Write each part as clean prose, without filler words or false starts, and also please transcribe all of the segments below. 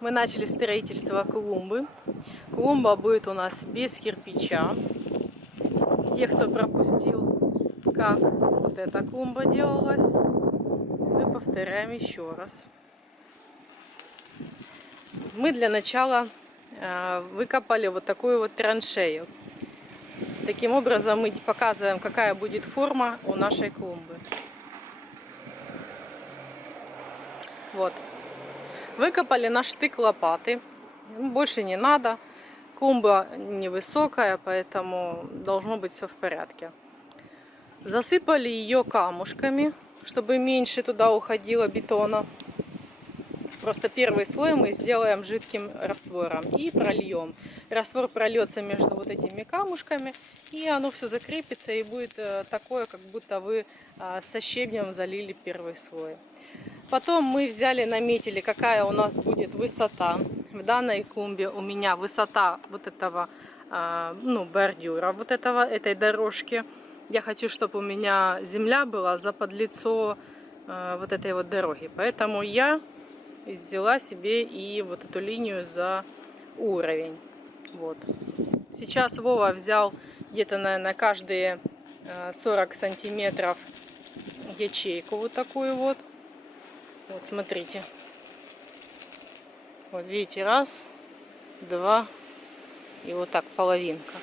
Мы начали строительство клумбы. Клумба будет у нас без кирпича. Те, кто пропустил, как вот эта клумба делалась, мы повторяем еще раз. Мы для начала выкопали вот такую вот траншею. Таким образом мы показываем, какая будет форма у нашей клумбы. Вот. Выкопали на штык лопаты. Больше не надо. Клумба невысокая, поэтому должно быть все в порядке. Засыпали ее камушками, чтобы меньше туда уходило бетона. Просто первый слой мы сделаем жидким раствором и прольем. Раствор прольется между вот этими камушками, и оно все закрепится и будет такое, как будто вы со щебнем залили первый слой. Потом мы взяли, наметили, какая у нас будет высота. В данной клумбе у меня высота вот этого бордюра, этой дорожки. Я хочу, чтобы у меня земля была за подлицо вот этой вот дороги. Поэтому я взяла себе и вот эту линию за уровень. Вот. Сейчас Вова взял где-то, наверное, каждые 40 сантиметров ячейку вот такую вот. Вот, смотрите. Вот видите, раз, два и вот так половинка.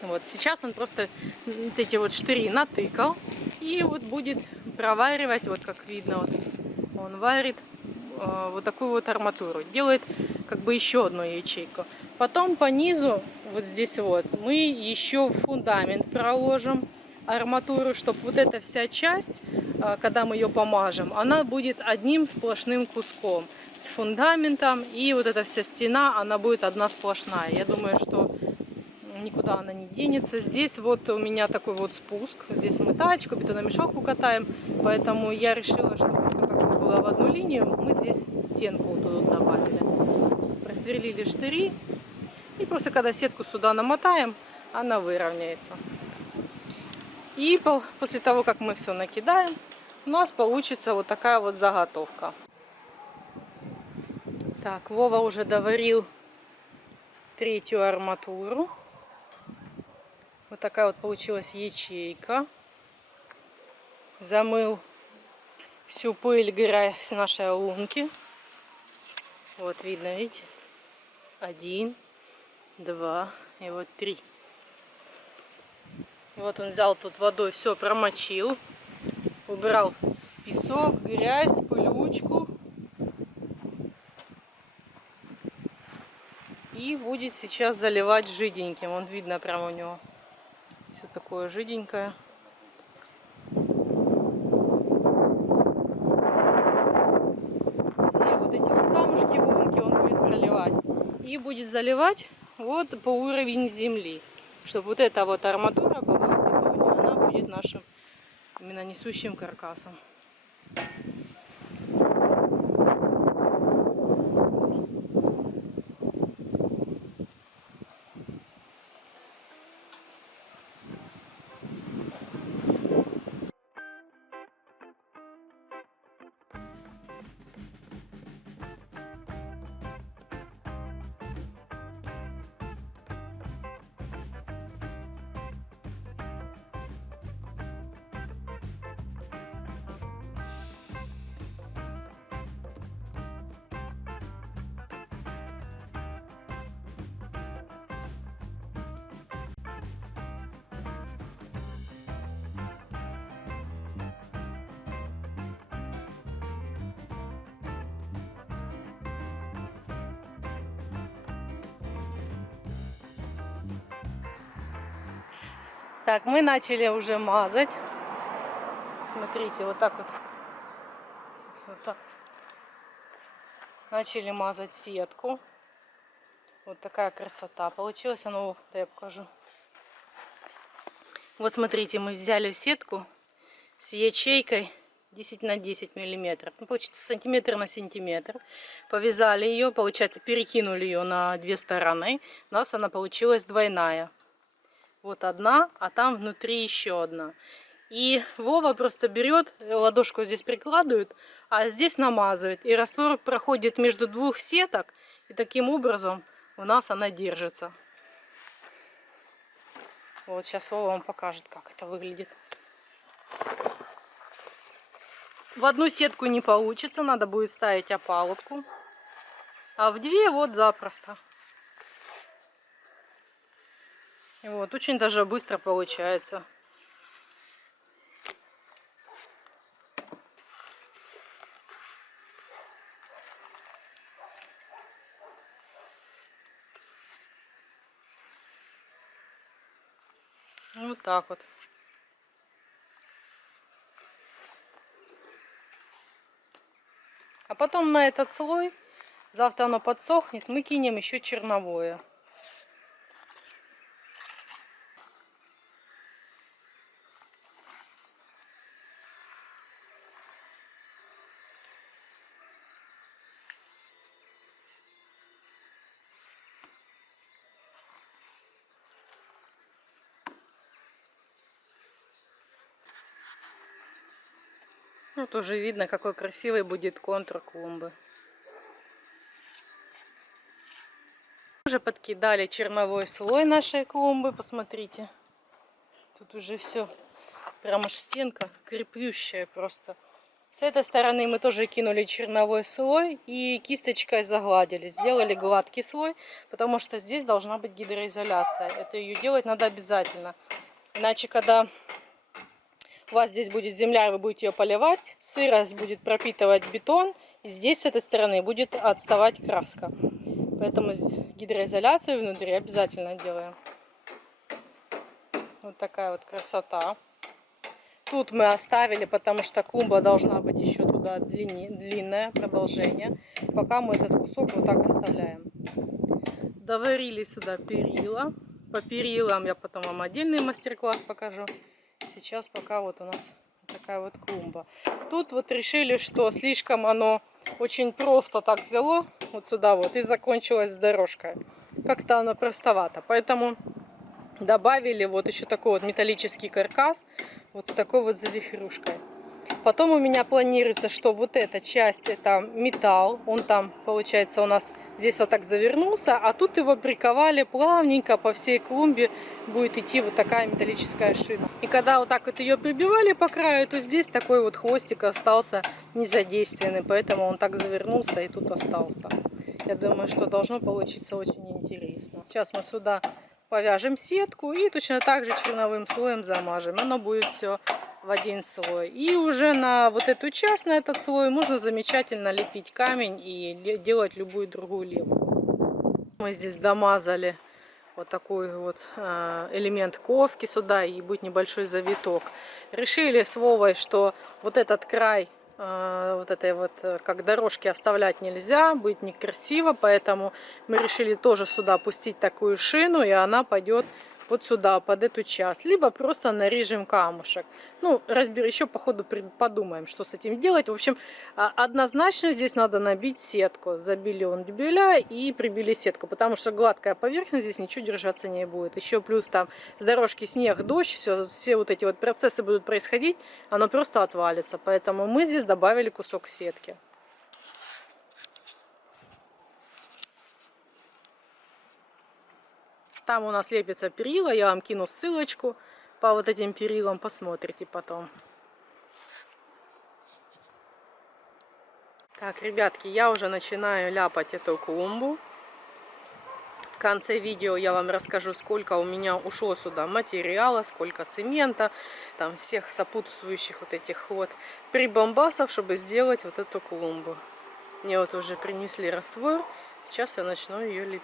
Вот сейчас он просто вот эти вот штыри натыкал и вот будет проваривать, вот как видно, вот он варит вот такую вот арматуру. Делает как бы еще одну ячейку. Потом по низу, вот здесь вот, мы еще в фундамент проложим арматуру, чтобы вот эта вся часть, когда мы ее помажем, она будет одним сплошным куском с фундаментом, и вот эта вся стена, она будет одна сплошная. Я думаю, что никуда она не денется. Здесь вот у меня такой вот спуск. Здесь мы тачку, бетономешалку катаем, поэтому я решила, чтобы все как бы было в одну линию. Мы здесь стенку тут добавили. Просверлили штыри, и просто когда сетку сюда намотаем, она выровняется. И после того, как мы все накидаем, у нас получится вот такая вот заготовка. Так, Вова уже доварил третью арматуру. Вот такая вот получилась ячейка. Замыл всю пыль, грязь нашей лунки. Вот видно, видите? 1, 2 и вот 3. Вот он взял тут водой, все промочил. Убрал песок, грязь, пылючку. И будет сейчас заливать жиденьким. Вон видно прямо у него. Все такое жиденькое. Все вот эти вот камушки в лунке он будет проливать. И будет заливать вот по уровень земли. Чтобы вот эта вот арматура была в бетоне. Она будет нашим именно несущим каркасом. Так, мы начали уже мазать. Смотрите, вот так вот. Вот так. Начали мазать сетку. Вот такая красота получилась. Ну, я покажу. Вот смотрите, мы взяли сетку с ячейкой 10 на 10 миллиметров. Ну, получится сантиметр на сантиметр. Повязали ее, получается, перекинули ее на две стороны. У нас она получилась двойная. Вот одна, а там внутри еще одна. И Вова просто берет, ладошку здесь прикладывает, а здесь намазывает. И раствор проходит между двух сеток, и таким образом у нас она держится. Вот сейчас Вова вам покажет, как это выглядит. В одну сетку не получится, надо будет ставить опалубку. А в две вот запросто. И вот очень даже быстро получается. Вот так вот. А потом на этот слой, завтра оно подсохнет, мы кинем еще черновое. Вот уже видно, какой красивый будет контур клумбы. Уже подкидали черновой слой нашей клумбы, посмотрите. Тут уже все, прям аж стенка крепющая просто. С этой стороны мы тоже кинули черновой слой и кисточкой загладили. Сделали гладкий слой, потому что здесь должна быть гидроизоляция. Это ее делать надо обязательно. Иначе, когда у вас здесь будет земля, вы будете ее поливать, сырость будет пропитывать бетон, и здесь с этой стороны будет отставать краска. Поэтому гидроизоляцию внутри обязательно делаем. Вот такая вот красота. Тут мы оставили, потому что клумба должна быть еще туда длинное продолжение. Пока мы этот кусок вот так оставляем. Доварили сюда перила. По перилам я потом вам отдельный мастер-класс покажу. Сейчас пока вот у нас такая вот клумба. Тут вот решили, что слишком оно очень просто так взяло вот сюда вот и закончилось с дорожкой. Как-то оно простовато. Поэтому добавили вот еще такой вот металлический каркас вот с такой вот завихрушкой. Потом у меня планируется, что вот эта часть это металл. Он там, получается, у нас здесь вот так завернулся, а тут его приковали плавненько по всей клумбе. Будет идти вот такая металлическая шина. И когда вот так вот ее прибивали по краю, то здесь такой вот хвостик остался незадействованный. Поэтому он так завернулся и тут остался. Я думаю, что должно получиться очень интересно. Сейчас мы сюда повяжем сетку и точно так же черновым слоем замажем. Оно будет все в один слой. И уже на вот эту часть, на этот слой можно замечательно лепить камень и делать любую другую лепку. Мы здесь домазали вот такой вот элемент ковки сюда, и будет небольшой завиток. Решили с Вовой, что вот этот край вот этой вот как дорожки оставлять нельзя, будет некрасиво, поэтому мы решили тоже сюда пустить такую шину, и она пойдет вот сюда, под эту часть, либо просто нарежем камушек. Ну, еще по ходу подумаем, что с этим делать. В общем, однозначно здесь надо набить сетку. Забили он дюбеля и прибили сетку, потому что гладкая поверхность здесь ничего держаться не будет. Еще плюс там с дорожки снег, дождь, все вот эти вот процессы будут происходить, оно просто отвалится. Поэтому мы здесь добавили кусок сетки. Там у нас лепится перила, я вам кину ссылочку по вот этим перилам, посмотрите потом. Так, ребятки, я уже начинаю ляпать эту клумбу. В конце видео я вам расскажу, сколько у меня ушло сюда материала, сколько цемента, там всех сопутствующих вот этих вот прибамбасов, чтобы сделать вот эту клумбу. Мне вот уже принесли раствор, сейчас я начну ее лепить.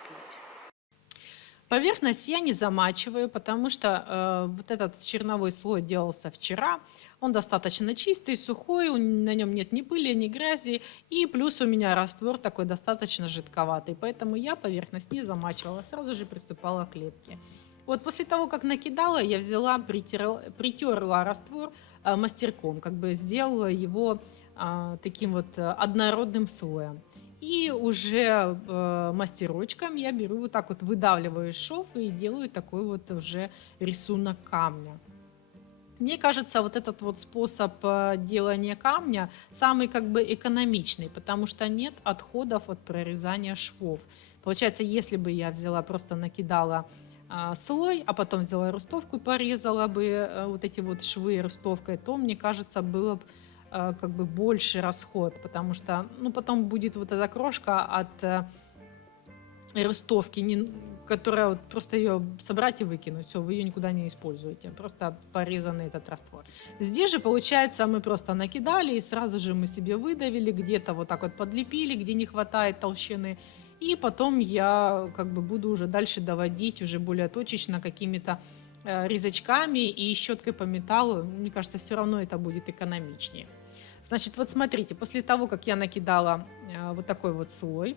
Поверхность я не замачиваю, потому что вот этот черновой слой делался вчера. Он достаточно чистый, сухой, на нем нет ни пыли, ни грязи. И плюс у меня раствор такой достаточно жидковатый, поэтому я поверхность не замачивала, сразу же приступала к лепке. Вот после того, как накидала, я взяла, притерла раствор мастерком, как бы сделала его таким вот однородным слоем. И уже мастерочком я беру вот так вот, выдавливаю шов и делаю такой вот уже рисунок камня. Мне кажется, вот этот вот способ делания камня самый как бы экономичный, потому что нет отходов от прорезания швов. Получается, если бы я взяла, просто накидала слой, а потом взяла рустовку и порезала бы вот эти вот швы рустовкой, то, мне кажется, было бы как бы больше расход, потому что, ну, потом будет вот эта крошка от ростовки, которая вот просто ее собрать и выкинуть, все, вы ее никуда не используете, просто порезанный этот раствор. Здесь же, получается, мы просто накидали и сразу же мы себе выдавили, где-то вот так вот подлепили, где не хватает толщины, и потом я как бы буду уже дальше доводить уже более точечно какими-то резачками и щеткой по металлу. Мне кажется, все равно это будет экономичнее. Значит, вот смотрите, после того, как я накидала вот такой вот слой,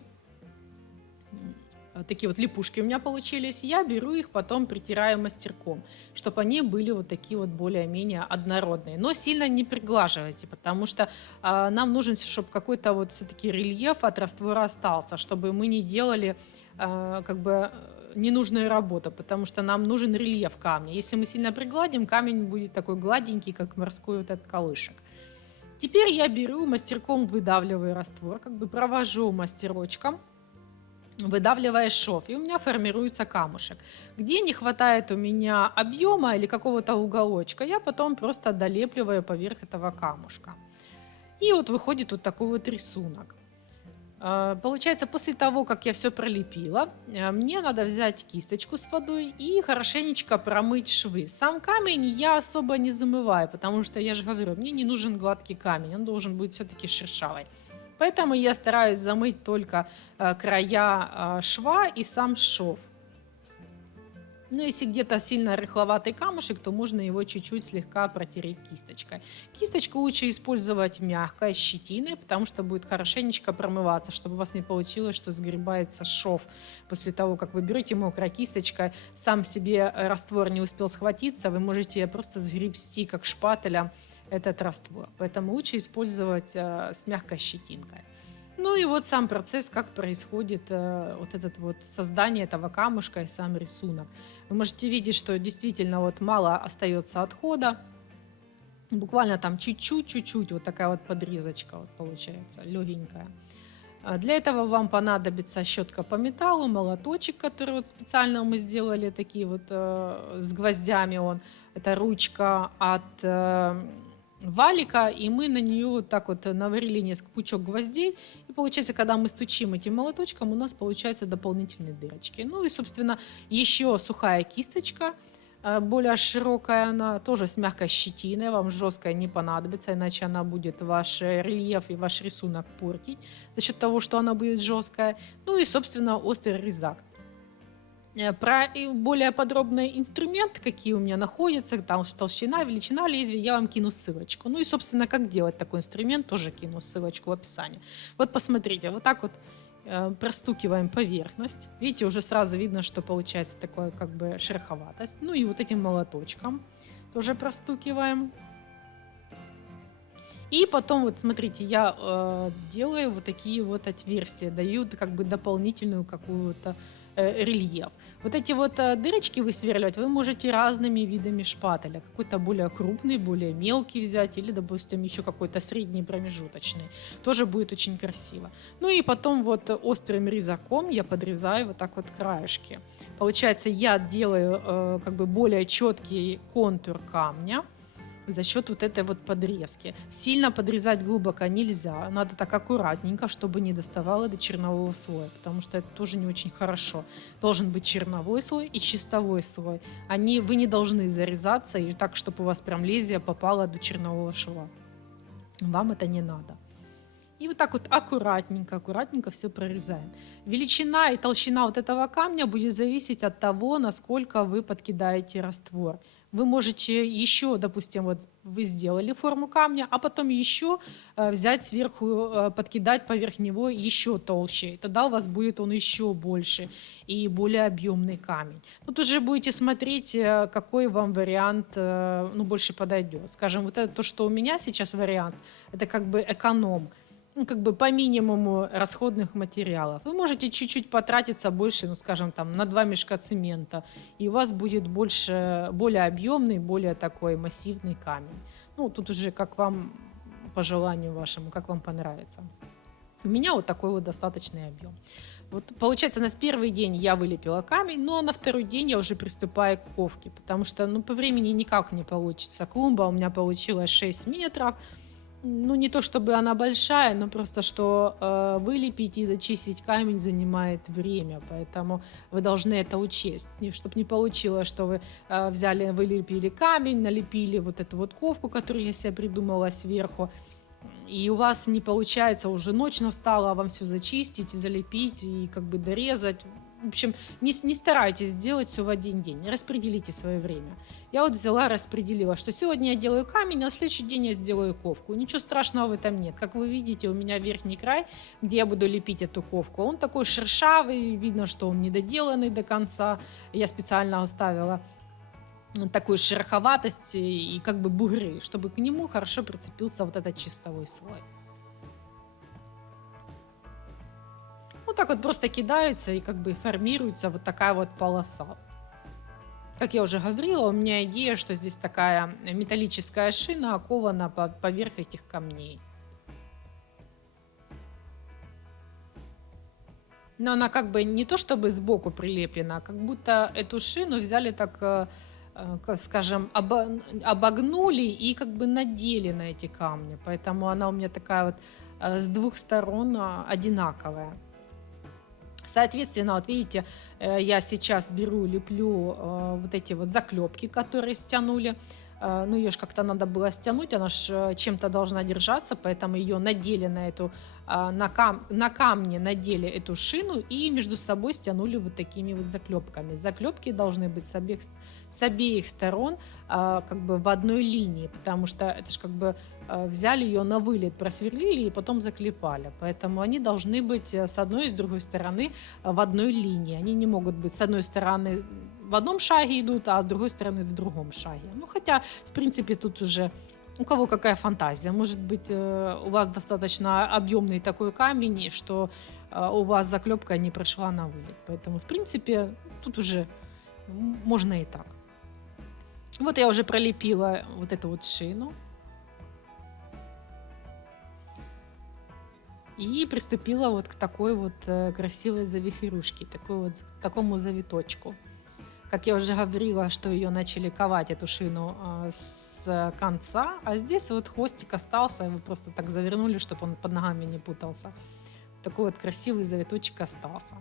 такие вот липушки у меня получились, я беру их, потом притираю мастерком, чтобы они были вот такие вот более-менее однородные. Но сильно не приглаживайте, потому что нам нужен, чтобы какой-то вот все-таки рельеф от раствора остался, чтобы мы не делали как бы ненужную работу, потому что нам нужен рельеф камня. Если мы сильно пригладим, камень будет такой гладенький, как морской вот этот колышек. Теперь я беру мастерком, выдавливаю раствор, как бы провожу мастерочком, выдавливая шов, и у меня формируется камушек. Где не хватает у меня объема или какого-то уголочка, я потом просто долепливаю поверх этого камушка. И вот выходит вот такой вот рисунок. Получается, после того, как я все пролепила, мне надо взять кисточку с водой и хорошенечко промыть швы. Сам камень я особо не замываю, потому что, я же говорю, мне не нужен гладкий камень, он должен быть все-таки шершавый. Поэтому я стараюсь замыть только края шва и сам шов. Ну, если где-то сильно рыхловатый камушек, то можно его чуть-чуть слегка протереть кисточкой. Кисточку лучше использовать мягкой, щетиной, потому что будет хорошенечко промываться, чтобы у вас не получилось, что сгребается шов. После того, как вы берете мокрой кисточкой, сам себе раствор не успел схватиться, вы можете просто сгребсти, как шпателем, этот раствор. Поэтому лучше использовать с мягкой щетинкой. Ну и вот сам процесс, как происходит вот этот вот создание этого камушка и сам рисунок. Вы можете видеть, что действительно вот мало остается отхода. Буквально там чуть-чуть, вот такая вот подрезочка вот получается, легенькая. Для этого вам понадобится щетка по металлу, молоточек, который вот специально мы сделали, такие вот с гвоздями он. Это ручка от валика, и мы на нее вот так вот наварили несколько пучок гвоздей, и получается, когда мы стучим этим молоточком, у нас получаются дополнительные дырочки. Ну и, собственно, еще сухая кисточка, более широкая она, тоже с мягкой щетиной, вам жесткая не понадобится, иначе она будет ваш рельеф и ваш рисунок портить за счет того, что она будет жесткая. Ну и, собственно, острый резак. Про более подробные инструменты, какие у меня находятся, там толщина, величина лезвия, я вам кину ссылочку. Ну и, собственно, как делать такой инструмент, тоже кину ссылочку в описании. Вот посмотрите, вот так вот простукиваем поверхность. Видите, уже сразу видно, что получается такое как бы шероховатость. Ну и вот этим молоточком тоже простукиваем. И потом, вот смотрите, я делаю вот такие вот отверстия, даю как бы дополнительную какую-то рельеф. Вот эти вот дырочки высверливать вы можете разными видами шпателя. Какой-то более крупный, более мелкий взять, или, допустим, еще какой-то средний, промежуточный. Тоже будет очень красиво. Ну и потом вот острым резаком я подрезаю вот так вот краешки. Получается, я делаю как бы более четкий контур камня за счет вот этой вот подрезки. Сильно подрезать глубоко нельзя, надо так аккуратненько, чтобы не доставало до чернового слоя, потому что это тоже не очень хорошо. Должен быть черновой слой и чистовой слой. Вы не должны зарезаться и так, чтобы у вас прям лезвие попало до чернового шва. Вам это не надо. И вот так вот аккуратненько все прорезаем. Величина и толщина вот этого камня будет зависеть от того, насколько вы подкидаете раствор. Вы можете еще, допустим, вот вы сделали форму камня, а потом еще взять сверху, подкидать поверх него еще толще. И тогда у вас будет он еще больше и более объемный камень. Тут уже будете смотреть, какой вам вариант больше подойдет. Скажем, вот это то, что у меня сейчас вариант, это как бы эконом. ну, как бы по минимуму расходных материалов. Вы можете чуть-чуть потратиться больше, ну, скажем, там, на 2 мешка цемента, и у вас будет больше, более объемный, более такой массивный камень. Ну, тут уже как вам, по желанию вашему, как вам понравится. У меня вот такой вот достаточный объем. Вот получается, на первый день я вылепила камень, но на второй день я уже приступаю к ковке, потому что, ну, по времени никак не получится. Клумба у меня получилась 6 метров. Ну, не то чтобы она большая, но просто что вылепить и зачистить камень занимает время, поэтому вы должны это учесть. Чтобы не получилось, что вы взяли, вылепили камень, налепили вот эту вот ковку, которую я себе придумала сверху, и у вас не получается, уже ночь настала, а вам все зачистить и залепить, и как бы дорезать. В общем, не старайтесь делать все в один день, распределите свое время. Я вот взяла, распределила, что сегодня я делаю камень, а на следующий день я сделаю ковку. Ничего страшного в этом нет. Как вы видите, у меня верхний край, где я буду лепить эту ковку, он такой шершавый, видно, что он недоделанный до конца. Я специально оставила такой шероховатости и как бы бугры, чтобы к нему хорошо прицепился вот этот чистовой слой. Вот так вот просто кидается и как бы формируется вот такая вот полоса. Как я уже говорила, у меня идея, что здесь такая металлическая шина окована поверх этих камней. Но она как бы не то чтобы сбоку прилеплена, а как будто эту шину взяли так, как скажем, обогнули и как бы надели на эти камни. Поэтому она у меня такая вот с двух сторон одинаковая. Соответственно, вот видите, я сейчас беру, леплю вот эти вот заклепки, которые стянули. Ну, ее же как-то надо было стянуть, она же чем-то должна держаться, поэтому ее надели на эту, на камне надели эту шину и между собой стянули вот такими вот заклепками. Заклепки должны быть с обеих сторон как бы в одной линии, потому что это же как бы взяли ее на вылет, просверлили и потом заклепали. Поэтому они должны быть с одной и с другой стороны в одной линии. Они не могут быть с одной стороны в одном шаге идут, а с другой стороны в другом шаге. Ну, хотя, в принципе, тут уже у кого какая фантазия. Может быть, у вас достаточно объемный такой камень, что у вас заклепка не прошла на вылет. Поэтому, в принципе, тут уже можно и так. Вот я уже пролепила вот эту вот шину. И приступила вот к такой вот красивой завихрюшке, такому завиточку. Как я уже говорила, что ее начали ковать, эту шину, с конца, а здесь вот хвостик остался, и вы просто так завернули, чтобы он под ногами не путался. Такой вот красивый завиточек остался.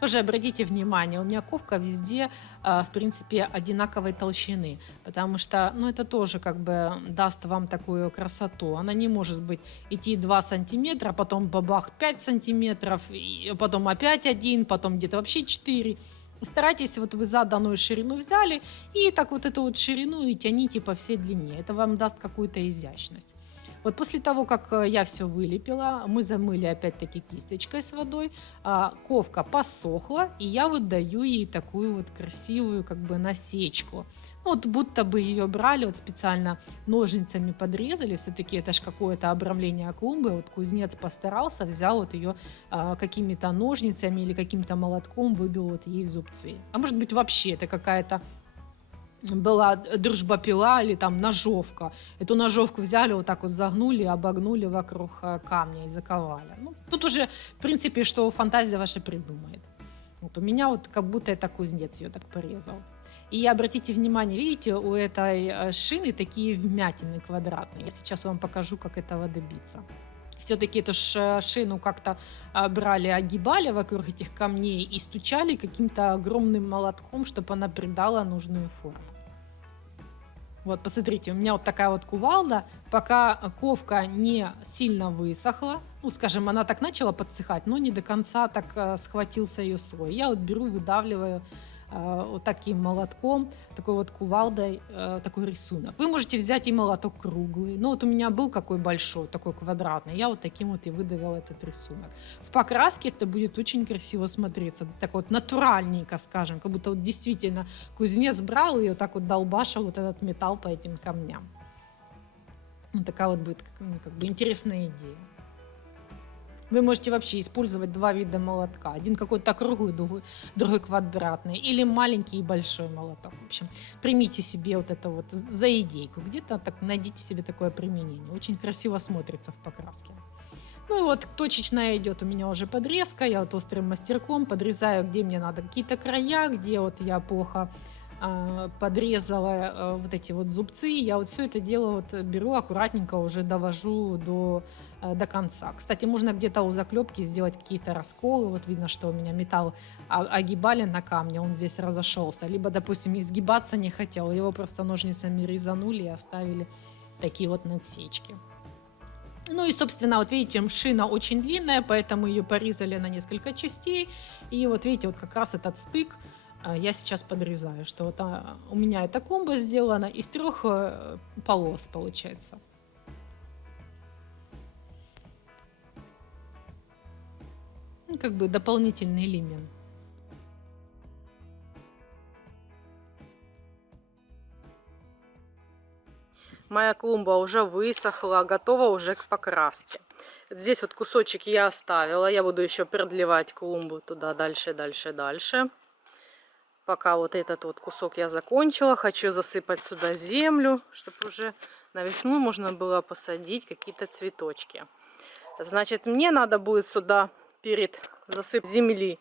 Тоже обратите внимание, у меня ковка везде, в принципе, одинаковой толщины, потому что, ну, это тоже как бы даст вам такую красоту. Она не может быть идти 2 сантиметра, потом бабах 5 сантиметров, и потом опять 1, потом где-то вообще 4. Старайтесь, вот вы заданную ширину взяли, и так вот эту вот ширину и тяните по всей длине. Это вам даст какую-то изящность. Вот после того, как я все вылепила, мы замыли опять-таки кисточкой с водой, ковка посохла, и я вот даю ей такую вот красивую как бы насечку. Ну, вот будто бы ее брали, вот специально ножницами подрезали, все-таки это же какое-то обрамление клумбы, вот кузнец постарался, взял вот ее какими-то ножницами или каким-то молотком, выбил вот ей зубцы. А может быть вообще это какая-то была дружбопила или там ножовка. Эту ножовку взяли, вот так вот загнули, обогнули вокруг камня и заковали. Ну, тут уже, в принципе, что фантазия ваша придумает. Вот у меня вот как будто это кузнец ее так порезал. И обратите внимание, видите, у этой шины такие вмятины квадратные. Я сейчас вам покажу, как этого добиться. Все-таки эту шину как-то брали, огибали вокруг этих камней и стучали каким-то огромным молотком, чтобы она придала нужную форму. Вот, посмотрите, у меня вот такая вот кувалда, пока ковка не сильно высохла, ну, скажем, она так начала подсыхать, но не до конца так схватился ее слой. Я вот беру, выдавливаю вот таким молотком, такой вот кувалдой, такой рисунок. Вы можете взять и молоток круглый. Ну вот у меня был какой большой, такой квадратный. Я вот таким вот и выдавила этот рисунок. В покраске это будет очень красиво смотреться. Так вот натуральненько, скажем, как будто вот действительно кузнец брал и вот так вот долбашил вот этот металл по этим камням. Вот такая вот будет как бы интересная идея. Вы можете вообще использовать два вида молотка. Один какой-то круглый, другой квадратный. Или маленький и большой молоток. В общем, примите себе вот это вот за идейку. Где-то так найдите себе такое применение. Очень красиво смотрится в покраске. Ну и вот точечная идет у меня уже подрезка. Я вот острым мастерком подрезаю, где мне надо какие-то края, где вот я плохо подрезала вот эти вот зубцы. Я вот все это дело вот беру аккуратненько, уже довожу до конца. Кстати, можно где-то у заклепки сделать какие-то расколы. Вот видно, что у меня металл огибали на камне, он здесь разошелся. Либо, допустим, изгибаться не хотел, его просто ножницами резанули и оставили такие вот надсечки. Ну и, собственно, вот видите, шина очень длинная, поэтому ее порезали на несколько частей. И вот видите, вот как раз этот стык я сейчас подрезаю, что вот у меня эта клумба сделана из 3 полос, получается. Ну, как бы дополнительный элемент. Моя клумба уже высохла, готова уже к покраске. Здесь вот кусочек я оставила. Я буду еще продлевать клумбу туда дальше, дальше, дальше. Пока вот этот вот кусок я закончила. Хочу засыпать сюда землю, чтобы уже на весну можно было посадить какие-то цветочки. Значит, мне надо будет сюда перед засыпкой земли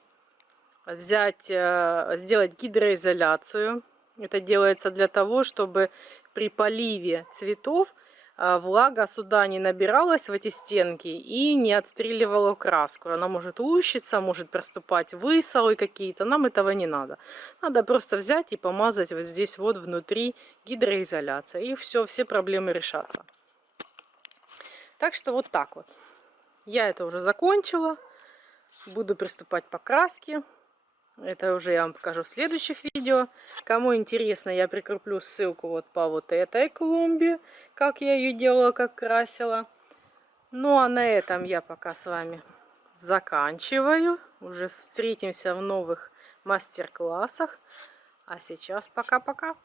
взять, сделать гидроизоляцию. Это делается для того, чтобы при поливе цветов влага сюда не набиралась в эти стенки и не отстреливала краску. Она может лущиться, может проступать высолы какие-то. Нам этого не надо. Надо просто взять и помазать вот здесь вот внутри гидроизоляция. И все проблемы решатся. Так что вот так вот. Я это уже закончила. Буду приступать к покраске. Это уже я вам покажу в следующих видео. Кому интересно, я прикреплю ссылку вот по вот этой клумбе, как я ее делала, как красила. Ну а на этом я пока с вами заканчиваю. Уже встретимся в новых мастер-классах. А сейчас пока-пока.